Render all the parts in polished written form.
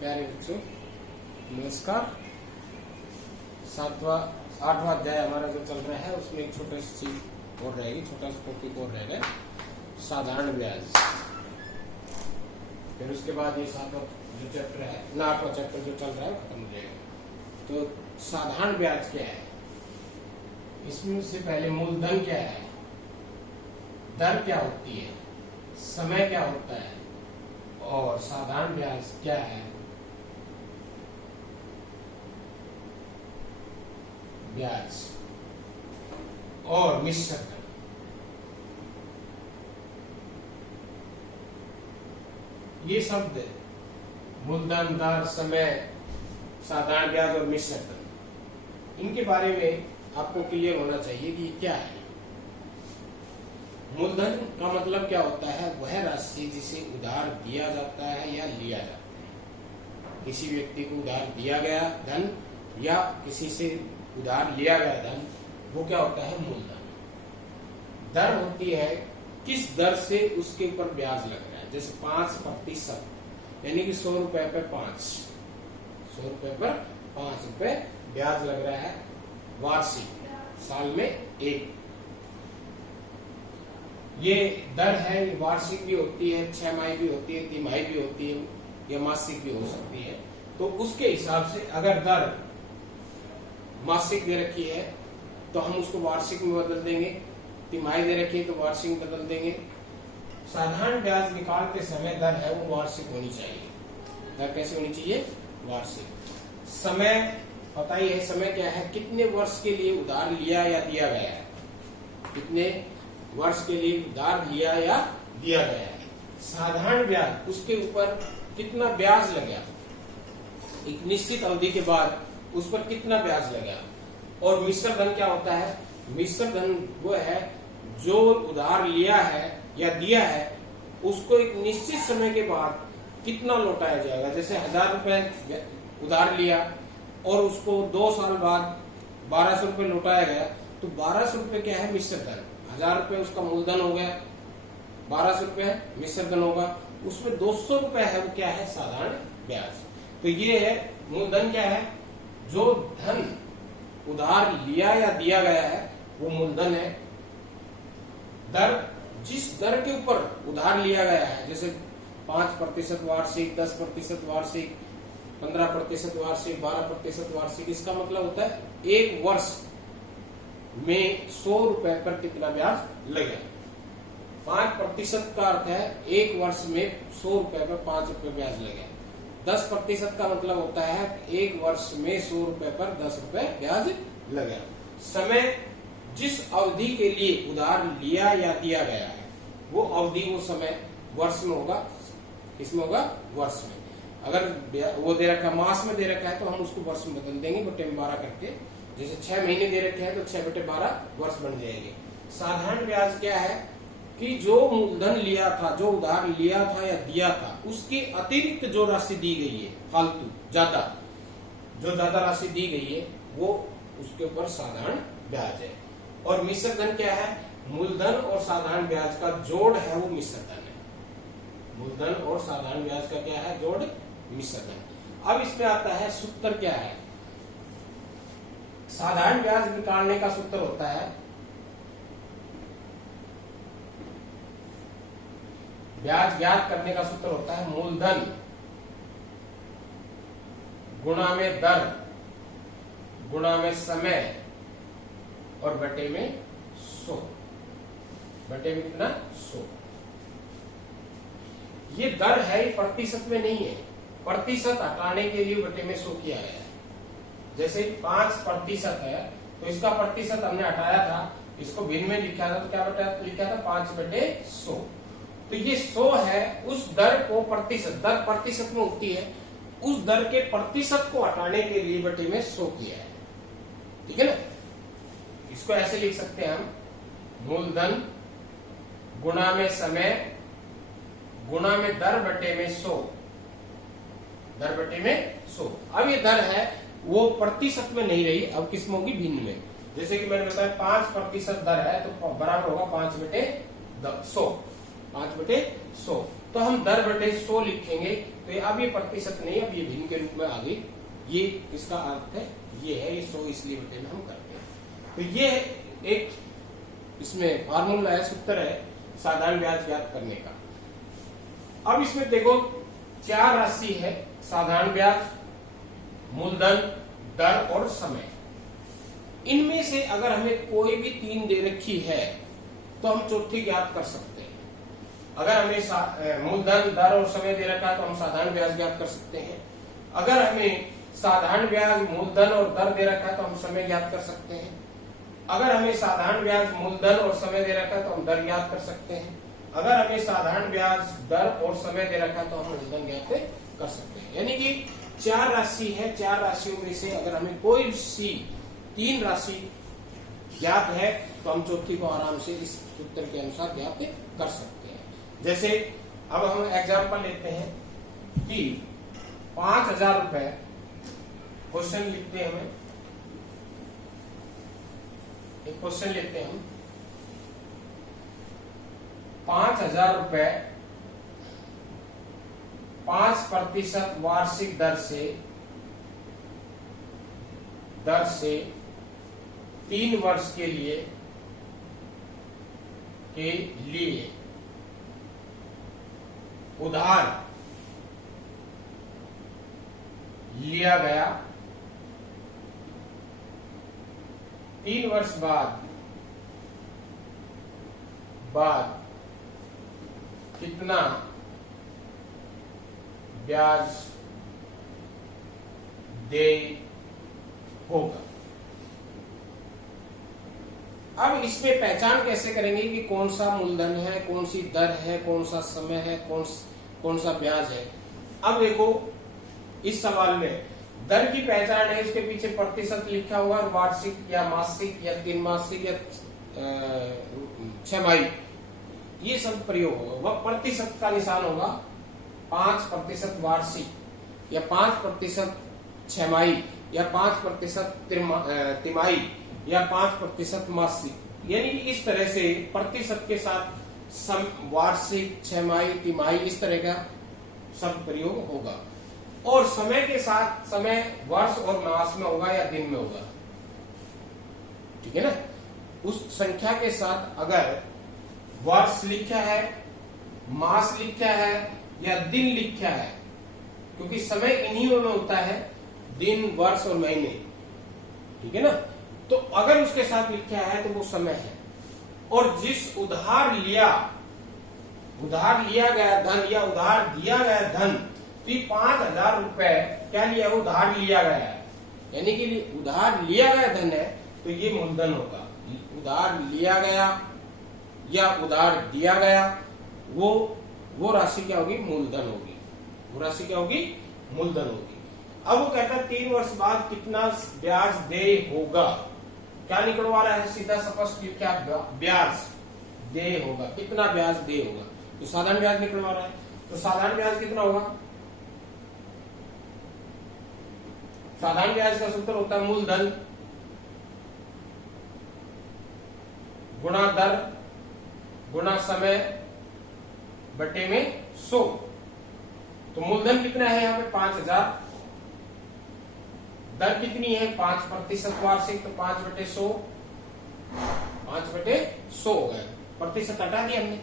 प्यारे बच्चों, नमस्कार। 8वां अध्याय हमारा जो चल रहा है उसमें एक छोटी सी चीज और रहेगी, छोटा सा टॉपिक और रहेगा, साधारण ब्याज। फिर उसके बाद ये 7वां जो चैप्टर है ना 8वां चैप्टर जो चल रहा है खत्म हो जाएगा। तो साधारण ब्याज क्या है, इसमें से पहले मूलधन क्या है, दर क्या होती है, समय क्या होता है और साधारण ब्याज क्या है, ब्याज और मिश्र दर। ये शब्द मूलधन, दर, समय, साधारण ब्याज और मिश्र दर, इनके बारे में आपको क्लियर होना चाहिए कि क्या है। मूलधन का मतलब क्या होता है, वह राशि जिसे उधार दिया जाता है या लिया जाता है। किसी व्यक्ति को उधार दिया गया धन या किसी से उधार लिया गया धन, वो क्या होता है, मूलधन। दर होती है किस दर से उसके ऊपर ब्याज लग रहा है। जैसे 5% यानी कि 100 रुपए पे 100 रुपए पर 5 रुपए ब्याज लग रहा है वार्षिक, साल में एक। ये दर है, ये वार्षिक भी होती है, 6 माही भी होती है, तिमाही भी होती है या मासिक भी हो सकती है। तो उसके हिसाब से अगर दर मासिक दे रखी है तो हम उसको वार्षिक में बदल देंगे, तिमाही दे रखी है तो वार्षिक में बदल देंगे। साधारण ब्याज निकालते समय दर है वो वार्षिक होनी चाहिए। दर कैसे होनी चाहिए, वार्षिक। समय पता ही है, समय क्या है, कितने वर्ष के लिए उधार लिया या दिया गया है, कितने वर्ष के लिए उधार लिया या दिया गया है। साधारण ब्याज उसके ऊपर कितना ब्याज लगा, एक निश्चित अवधि के बाद उस पर कितना ब्याज लगा। और मिश्र धन क्या होता है, मिश्र धन वो है जो उधार लिया है या दिया है उसको एक निश्चित समय के बाद कितना लौटाया जाएगा। जैसे 1000 रुपए उधार लिया और उसको 2 साल बाद 1200 रुपए लौटाया गया, तो 1200 रुपए क्या है, मिश्र धन। 1000 रुपए उसका मूलधन हो गया, 1200 रुपए मिश्र धन होगा, उसमें 200 रुपए है वो क्या है, साधारण ब्याज। तो ये है मूलधन क्या है, जो धन उधार लिया या दिया गया है वो मूलधन है। दर जिस दर के ऊपर उधार लिया गया है, जैसे 5% वार्षिक, 10% वार्षिक, 15% वार्षिक, 12% वार्षिक, इसका मतलब होता है एक वर्ष में 100 रुपए पर कितना ब्याज लगे। 5% का अर्थ है एक वर्ष में 100 रुपए पर 5 रुपए ब्याज लगे। 10% का मतलब होता है एक वर्ष में 100 रुपए पर 10 रुपए ब्याज लगे। समय जिस अवधि के लिए उधार लिया या दिया गया है वो अवधि, वो समय वर्ष में होगा, इसमें होगा वर्ष में। अगर वो दे रखा मास में दे रखा है तो हम उसको वर्ष में बदल देंगे 12 करके। जैसे 6 महीने दे रखे हैं तो 6/12 वर्ष बन जाएंगे। साधारण ब्याज क्या है कि जो मूलधन लिया था, जो उधार लिया था या दिया था, उसके अतिरिक्त जो राशि दी गई है, फालतू जो ज्यादा राशि दी गई है वो उसके ऊपर साधारण ब्याज है। और मिश्र धन क्या है, मूलधन और साधारण ब्याज का जोड़ है वो मिश्र धन है। मूलधन और साधारण ब्याज का क्या है, जोड़, मिश्र धन। अब इसमें आता है सूत्र क्या है। साधारण ब्याज निकालने का सूत्र होता है, ब्याज ज्ञात करने का सूत्र होता है मूलधन गुणा में दर गुणा में समय और बटे में 100। बटे में कितना, 100। ये दर है, ये प्रतिशत में नहीं है। प्रतिशत हटाने के लिए बटे में 100 किया गया है। जैसे 5% है तो इसका प्रतिशत हमने हटाया था, इसको भिन्न में लिखा था तो क्या लिखा था, 5/100। तो ये 100 है, उस दर को प्रतिशत, दर प्रतिशत में होती है, उस दर के प्रतिशत को हटाने के लिए बटे में 100 किया है। ठीक है ना। इसको ऐसे लिख सकते हैं हम, मूलधन गुणा में समय गुणा में दर बटे में 100, दर बटे में 100। अब ये दर है वो प्रतिशत में नहीं रही, अब किस में होगी, भिन्न में। जैसे कि मैंने बताया 5% दर है तो बराबर होगा 5/100, 5/100। तो हम दर बटे 100 लिखेंगे। तो अब ये प्रतिशत नहीं, अब ये भिन्न के रूप में आ गई। ये इसका अर्थ है, ये है, ये 100 इसलिए बटे में हम करते हैं। तो ये एक इसमें फार्मूला है, सूत्र है साधारण ब्याज ज्ञात करने का। अब इसमें देखो 4 राशि है, साधारण ब्याज, मूलधन, दर और समय। इनमें से अगर हमें कोई भी 3 दे रखी है तो हम चौथी ज्ञात कर सकते हैं। अगर हमें मूलधन, दर और समय दे रखा है तो हम साधारण ब्याज ज्ञात कर सकते हैं। अगर हमें साधारण ब्याज, मूलधन और दर दे रखा है तो हम समय ज्ञात कर सकते हैं। अगर हमें साधारण ब्याज, मूलधन और समय दे रखा है तो हम दर ज्ञात कर सकते हैं। अगर हमें साधारण ब्याज, दर और समय दे रखा है तो हम मूलधन ज्ञात कर सकते हैं। यानी कि 4 राशि है, 4 राशियों में से अगर हमें कोई सी 3 राशि ज्ञात है तो हम चौथी को आराम से इस सूत्र के अनुसार ज्ञात कर सकते हैं। जैसे अब हम एग्जाम्पल लेते हैं कि 5,000 रुपए, क्वेश्चन लिखते हैं, हमें एक क्वेश्चन लेते हैं हम। 5,000 रुपए 5% वार्षिक दर से 3 वर्ष के लिए उधार लिया गया। 3 वर्ष बाद कितना ब्याज दे होगा। अब इसमें पहचान कैसे करेंगे कि कौन सा मूलधन है, कौन सी दर है, कौन सा समय है, कौन सा ब्याज है। अब देखो इस सवाल में दर की पहचान है, इसके पीछे प्रतिशत लिखा हुआ है, वार्षिक या मासिक या 3 मासिक या 6 माही, ये सब प्रयोग होगा। वह प्रतिशत का निशान होगा 5% वार्षिक या 5% 6 माही या 5% तिमाही या 5% मासिक। यानी कि इस तरह से प्रतिशत के साथ वार्षिक, 6 माही, तिमाही, इस तरह का सब प्रयोग होगा। और समय के साथ समय वर्ष और मास में होगा या दिन में होगा, ठीक है ना। उस संख्या के साथ अगर वर्ष लिखा है, मास लिखा है या दिन लिखा है, क्योंकि समय इन्हीं में होता है, दिन, वर्ष और महीने, ठीक है ना। तो अगर उसके साथ लिखा है तो वो समय है। और जिस उधार लिया गया धन या उधार दिया गया धन, तो 5,000 रुपए क्या लिया, उधार लिया गया है, यानी कि उधार लिया गया धन है, तो ये मूलधन होगा। उधार लिया गया या उधार दिया गया, वो राशि क्या होगी, मूलधन होगी। वो राशि क्या होगी, मूलधन होगी। अब वो कहता है 3 वर्ष बाद कितना ब्याज दे होगा। क्या निकलवा रहा है, सीधा स्पष्ट क्या, ब्याज दे होगा, कितना ब्याज दे होगा। तो साधारण ब्याज निकलवा रहा है, तो साधारण ब्याज कितना होगा। साधारण ब्याज का सूत्र होता है मूलधन गुणा दर गुणा समय बटे में 100। तो मूलधन कितना है यहाँ पे 5,000, दर कितनी है 5% वार्षिक, तो 5/100, 5/100 हो गया, प्रतिशत हटा दिया हमने।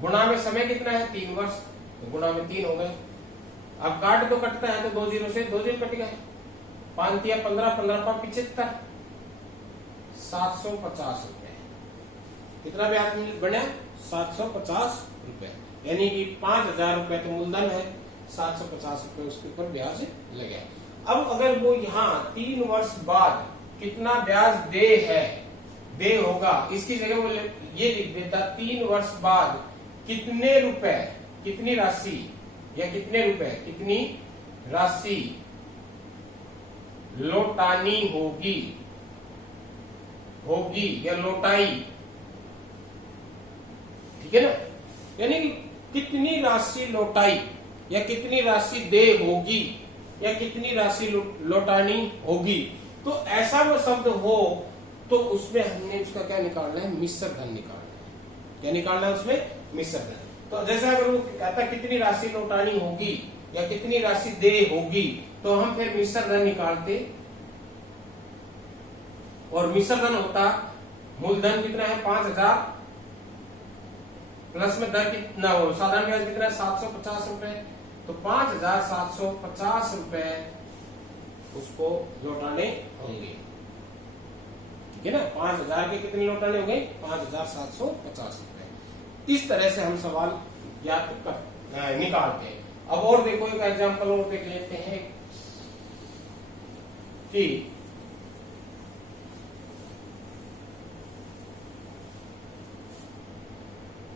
गुणा में समय कितना है 3 वर्ष, तो गुणा में 3 हो गए। अब काट दो, कटता है तो 2 0 से 2 0 कट गए, 5 या 15, 15 का 75, 750 रुपए। कितना ब्याज बने, 750 रुपए। यानी कि 5,000 रुपए तो मूलधन है, 750 रुपए उसके ऊपर ब्याज लगे। अब अगर वो यहाँ 3 वर्ष बाद कितना ब्याज दे होगा, इसकी जगह वो ये लिख देता 3 वर्ष बाद कितने रुपए, कितनी राशि या कितने रुपए, कितनी राशि लौटानी होगी या लौटाई, ठीक है ना। यानी कि कितनी राशि लौटाई या कितनी राशि दे होगी या कितनी राशि लौटानी होगी। तो ऐसा वो शब्द हो तो उसमें हमने उसका क्या निकालना है, मिश्र धन निकालना है। क्या निकालना है उसमें, मिश्र धन। तो जैसे अगर वो कहता कितनी राशि लौटानी होगी या कितनी राशि देय होगी, तो हम फिर मिश्र धन निकालते, और मिश्र धन होता मूलधन कितना है 5000 प्लस में दर कितना हो, साधारण ब्याज कितना है 750 रुपए, तो 5750 रुपए उसको लौटाने होंगे। ठीक है ना, 5000 के कितने लौटाने होंगे 5750 रुपए। इस तरह से हम सवाल ज्ञात निकालते हैं। अब और देखो एक एग्जांपल और देख लेते हैं कि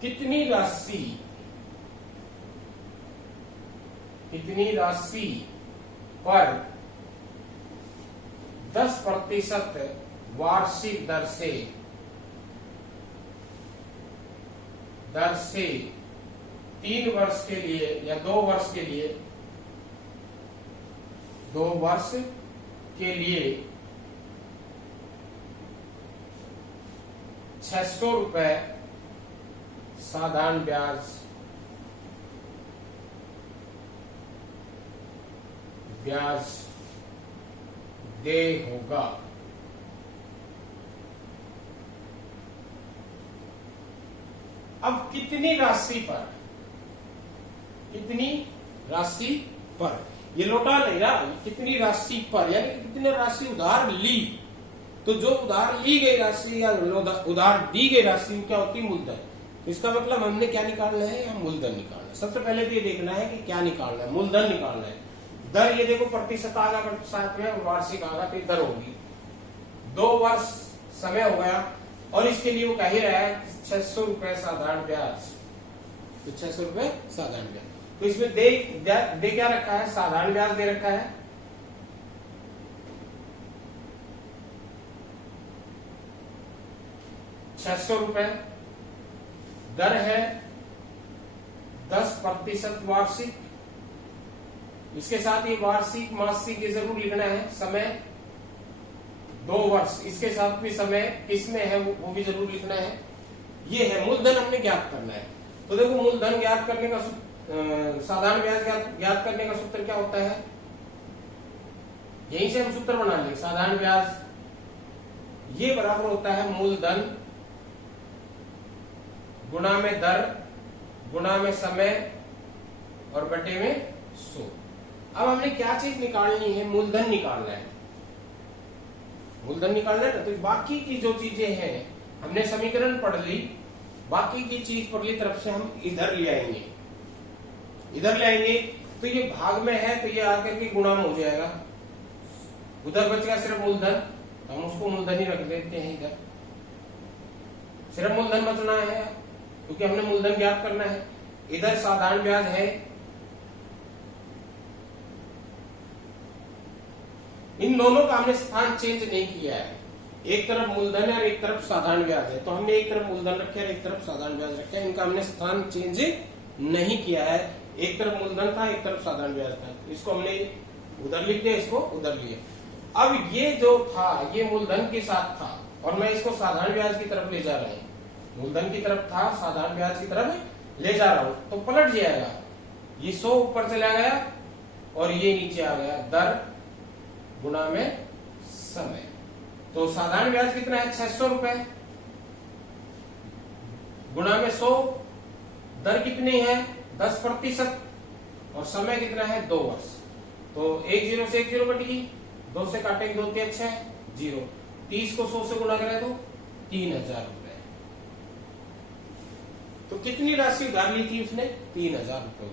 कितनी राशि पर 10% वार्षिक दर से 3 वर्ष के लिए या 2 वर्ष के लिए 600 रुपए साधारण ब्याज दे होगा। अब कितनी राशि पर ये लौटा नहीं रहा, कितनी राशि पर यानी कितनी राशि उधार ली, तो जो उधार ली गई राशि या उधार दी गई राशि क्या होती है मूलधन। तो इसका मतलब हमने क्या निकालना है, हम मूलधन निकालना है। सबसे पहले तो ये देखना है कि क्या निकालना है, मूलधन निकालना है। दर ये देखो प्रतिशत आगा साथ में वार्षिक आगा तो दर होगी। 2 वर्ष समय हो गया और इसके लिए वो कह ही रहा है 600 रुपए साधारण ब्याज, तो 600 रुपए साधारण ब्याज। तो इसमें दे क्या रखा है, साधारण ब्याज दे रखा है। ₹600 दर है 10% वार्षिक, इसके साथ ये वार्षिक मासिक ये जरूर लिखना है। समय 2 वर्ष, इसके साथ भी समय किसमें है वो भी जरूर लिखना है। ये है मूलधन हमने ज्ञात करना है। तो देखो मूलधन ज्ञात करने का साधारण ब्याज ज्ञात करने का सूत्र क्या होता है, यहीं से हम सूत्र बना लेंगे। साधारण ब्याज ये बराबर होता है मूलधन गुणा में दर गुणा में समय और बटे में 100। अब हमने क्या चीज निकालनी है, मूलधन निकालना है। मूलधन निकालना है ना, तो बाकी की जो चीजें हैं हमने समीकरण पढ़ ली, बाकी की चीज पढ़ ली, तरफ से हम इधर ले आएंगे। तो ये भाग में है तो ये आकर के गुणा में हो जाएगा, उधर बचेगा सिर्फ मूलधन, तो हम उसको मूलधन ही रख देते हैं। इधर सिर्फ मूलधन बचना है क्योंकि हमने मूलधन ज्ञात करना है। इधर साधारण ब्याज है, इन दोनों का हमने स्थान चेंज नहीं किया है। एक तरफ मूलधन है और एक तरफ साधारण ब्याज है, तो हमने एक तरफ मूलधन रखे और एक तरफ साधारण ब्याज रखे है। इनका हमने स्थान चेंज नहीं किया है। एक तरफ मूलधन था, एक तरफ साधारण ब्याज था, इसको हमने उधर लिख दिया, इसको उधर लिया। अब ये जो था ये मूलधन के साथ था और मैं इसको साधारण ब्याज की तरफ ले जा रहा हूं। मूलधन की तरफ था, साधारण ब्याज की तरफ ले जा रहा हूं, तो पलट जाएगा। ये 100 ऊपर चला गया और ये नीचे आ गया, दर गुणा में समय। तो साधारण ब्याज कितना है 600 रुपए गुणा में 100, दर कितनी है 10% और समय कितना है 2 वर्ष। तो 1 0 से 1 0 कट गई, 2 से काटेंगे 2 3 6 0, 30 को 100 से गुणा करें तो 3000 रुपए। तो कितनी राशि उधार ली थी उसने 3000 रुपए,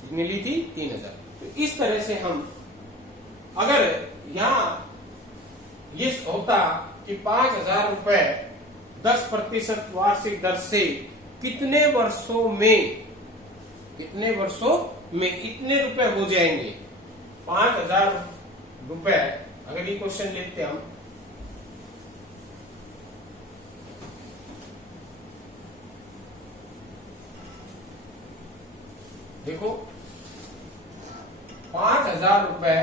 कितनी ली थी 3000। तो इस तरह से हम अगर यहां ये होता कि 5000 रुपए 10% वार्षिक दर से कितने वर्षों में इतने रुपए हो जाएंगे 5000 रुपए। अगर ये क्वेश्चन लेते हम, देखो 5000 रुपए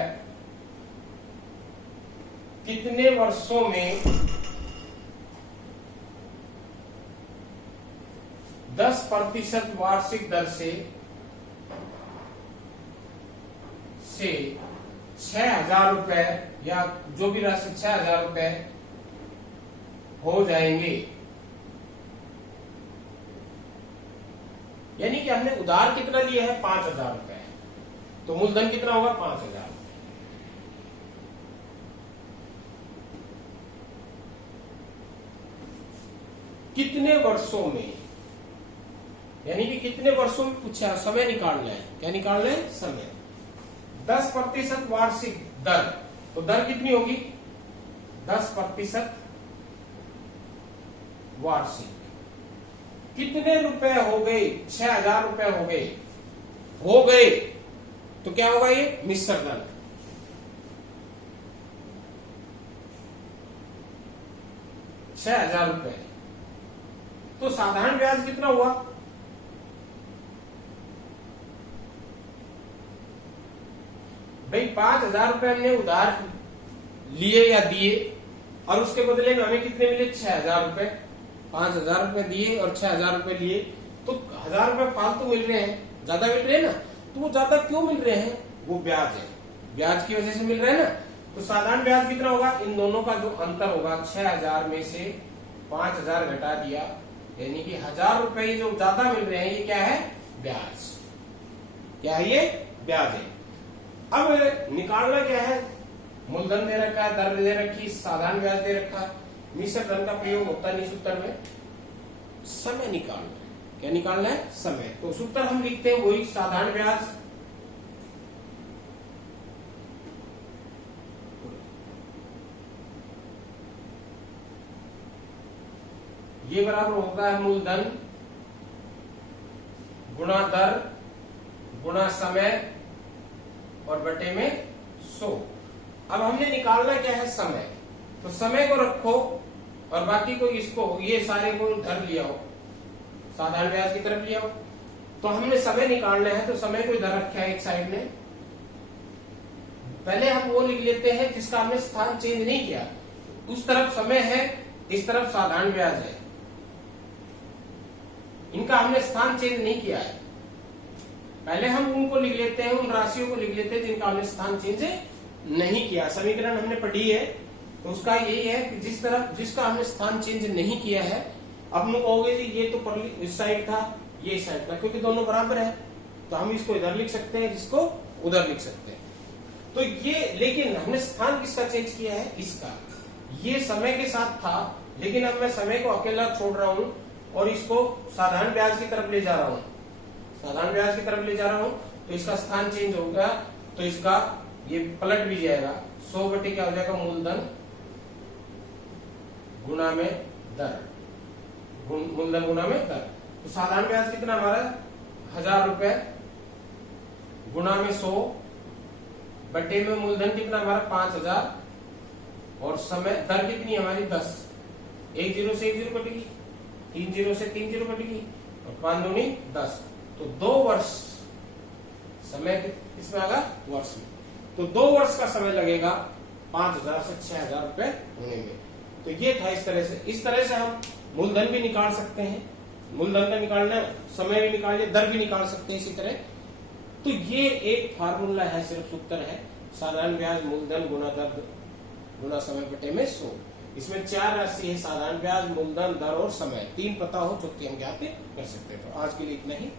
कितने वर्षों में 10% वार्षिक दर से 6,000 रुपए या जो भी राशि 6,000 रुपए हो जाएंगे। यानी कि हमने उधार कितना लिया है 5,000 रुपए, तो मूलधन कितना होगा 5,000। कितने वर्षों में, यानी कि कितने वर्षों में पूछा, समय निकालना है। क्या निकालना है? समय। 10% वार्षिक दर, तो दर कितनी होगी 10% वार्षिक। कितने रुपए हो गए? 6,000 रुपए हो गए तो क्या होगा? ये मिश्र धन। ₹6,000 तो साधारण ब्याज कितना हुआ? भाई 5,000 रुपए हमने उधार लिए या दिए और उसके बदले में हमें कितने मिले? 6,000 रुपए। 5,000 रुपए दिए और 6,000 रुपए लिए, तो 1,000 रुपए फालतू मिल रहे हैं, ज्यादा मिल रहे हैं ना। तो वो ज्यादा क्यों मिल रहे हैं? वो ब्याज है, ब्याज की वजह से मिल रहे हैं ना। तो साधारण ब्याज कितना होगा? इन दोनों का जो अंतर होगा, 6,000 में से 5,000 घटा दिया, यानी कि 1,000 रुपए जो ज्यादा मिल रहे हैं, ये क्या है? ब्याज। क्या है? ये ब्याज है। अब निकालना क्या है? मूलधन दे रखा है, दर दे रखी, साधारण ब्याज दे रखा है। मिश्र धन का प्रयोग होता नहीं सूत्र में। समय निकालना है। क्या निकालना है? समय। तो सूत्र हम लिखते हैं वही, साधारण ब्याज ये बराबर होता है मूलधन गुणा दर गुणा समय और बटे में 100। अब हमने निकालना क्या है? समय। तो समय को रखो और बाकी को इसको, ये सारे को इधर लिया हो, साधारण ब्याज की तरफ लिया हो। तो हमने समय निकालना है, तो समय को इधर रखा है एक साइड में। पहले हम वो लिख लेते हैं जिसका हमने स्थान चेंज नहीं किया। उस तरफ समय है, इस तरफ साधारण ब्याज है, इनका हमने स्थान चेंज नहीं किया है। पहले हम उनको लिख लेते हैं, उन राशियों को लिख लेते हैं जिनका हमने स्थान चेंज नहीं किया। समीकरण हमने पढ़ी है, तो उसका यही है कि जिसका हमने स्थान चेंज नहीं किया है। अब हम कहोगे जी ये तो इस साइड था, ये इस साइड था, क्योंकि दोनों बराबर है, तो हम इसको इधर लिख सकते हैं, जिसको उधर लिख सकते हैं। तो ये, लेकिन हमने स्थान किसका चेंज किया है? इसका। ये समय के साथ था, लेकिन अब मैं समय को अकेला छोड़ रहा हूं और इसको साधारण ब्याज की तरफ ले जा रहा हूं, साधारण ब्याज की तरफ ले जा रहा हूं, तो इसका स्थान चेंज होगा, तो इसका ये पलट भी जाएगा। 100 बटे क्या हो जाएगा? मूलधन गुणा में दर, मूलधन गुणा में दर। तो साधारण ब्याज कितना हमारा? 1,000 रुपए गुणा में 100 बटे में मूलधन कितना हमारा? 5,000 और समय दर कितनी हमारी? 10। 1 0 से 1 0 कटेगी, 3 0 से 3 0 कटेगी और 5 दूनी 10। तो 2 वर्ष समय किसमें आएगा? वर्ष में। तो 2 वर्ष का समय लगेगा 5,000 से 6,000 रुपए होने में। तो ये था इस तरह से हम मूलधन भी निकाल सकते हैं, मूलधन का निकालना, समय भी निकाल, दर भी निकाल सकते हैं इसी तरह। तो ये एक फार्मूला है, सिर्फ सूत्र है, साधारण ब्याज मूलधन गुणा दर गुणा समय बटे में 100। इसमें 4 राशि है, साधारण ब्याज, मूलधन, दर और समय। 3 पता हो, चौथी हम ज्ञात कर सकते हैं। तो आज के लिए इतना ही।